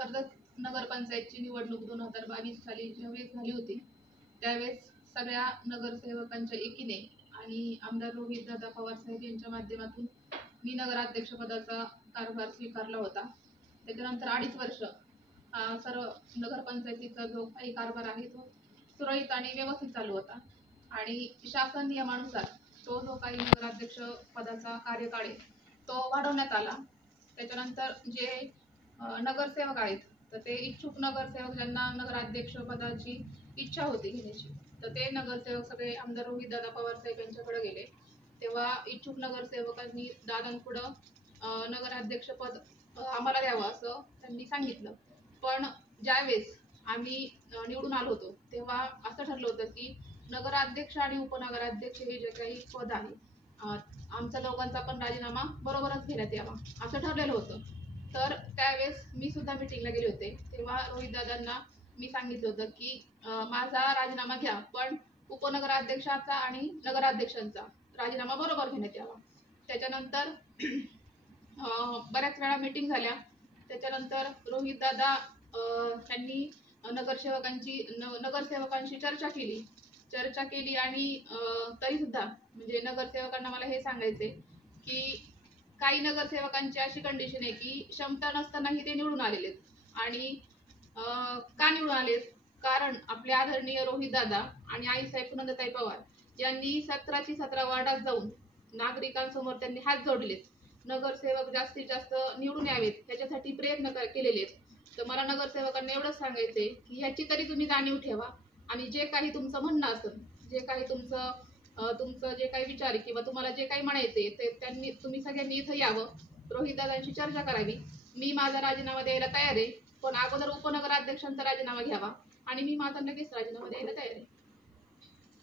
कर्जत नगरपंचायतची निवडणूक 2022 साली ज्यावेळेस झाली होती त्यावेळेस सगळ्या नगरसेवकांच्या एकीने आणि आमदार रोहितदादा पवार साहेब यांच्या माध्यमातून मी नगराध्यक्ष पदाचा कारभार स्वीकारला होता. त्याच्यानंतर 2.5 वर्ष सर्व नगरपंचायतीचा जो काही कारभार आहे तो सुरळीत आणि व्यवस्थित चालू होता आणि शासन नियमानुसार तो जो काही नगराध्यक्ष पदाचा कार्यकाळ आहे तो वाढवण्यात आला. त्याच्यानंतर जे नगरसेवक आहेत तर ते इच्छुक नगरसेवक ज्यांना नगराध्यक्ष पदाची इच्छा होती घेण्याची तर ते नगरसेवक सगळे आमदार रोहितदादा पवार साहेब यांच्याकडे गेले. तेव्हा इच्छुक नगरसेवकांनी दादांपुढं नगराध्यक्षपद आम्हाला द्यावं असं त्यांनी सांगितलं. पण ज्यावेळेस आम्ही निवडून आलो होतो तेव्हा असं ठरलं होतं की नगराध्यक्ष आणि उपनगराध्यक्ष हे जे काही पद आहे आमच्या दोघांचा पण राजीनामा बरोबरच घेण्यात यावा असं ठरलेलं होतं. तर त्यावेळेस मी सुद्धा मिटिंगला गेले होते. तेव्हा रोहितदादांना मी सांगितलं होतं की माझा राजीनामा घ्या पण उपनगराध्यक्षाचा आणि नगराध्यक्षांचा राजीनामा बरोबर घेण्यात यावा. त्याच्यानंतर बऱ्याच वेळा मीटिंग झाल्या. त्याच्यानंतर रोहितदादा त्यांनी नगरसेवकांशी चर्चा केली आणि तरी सुद्धा म्हणजे नगरसेवकांना मला हे सांगायचे की काही नगरसेवकांची अशी कंडिशन आहे की क्षमता नसतानाही ते निवडून आलेले आणि का निवडून आलेत कारण आपले आदरणीय रोहितदादा आणि आईसाहेब पुनंदाताई पवार यांनी 17ची 17 वार्डात जाऊन नागरिकांसमोर त्यांनी हात जोडलेत. नगरसेवक जास्तीत जास्त निवडून यावेत ह्याच्यासाठी प्रयत्न केलेले आहेत. तर मला नगरसेवकांना एवढंच सांगायचंय की ह्याची तरी तुम्ही जाणीव ठेवा आणि जे काही तुमचं म्हणणं असेल जे काही तुमचं जे काही विचार आहे किंवा तुम्हाला जे काही म्हणायचे ते तुम्ही सगळ्यांनी इथं यावं, रोहितदादांशी चर्चा करावी. मी माझा राजीनामा द्यायला तयार आहे पण अगोदर उपनगराध्यक्षांचा राजीनामा घ्यावा आणि मी माझा लगेच राजीनामा द्यायला तयार आहे.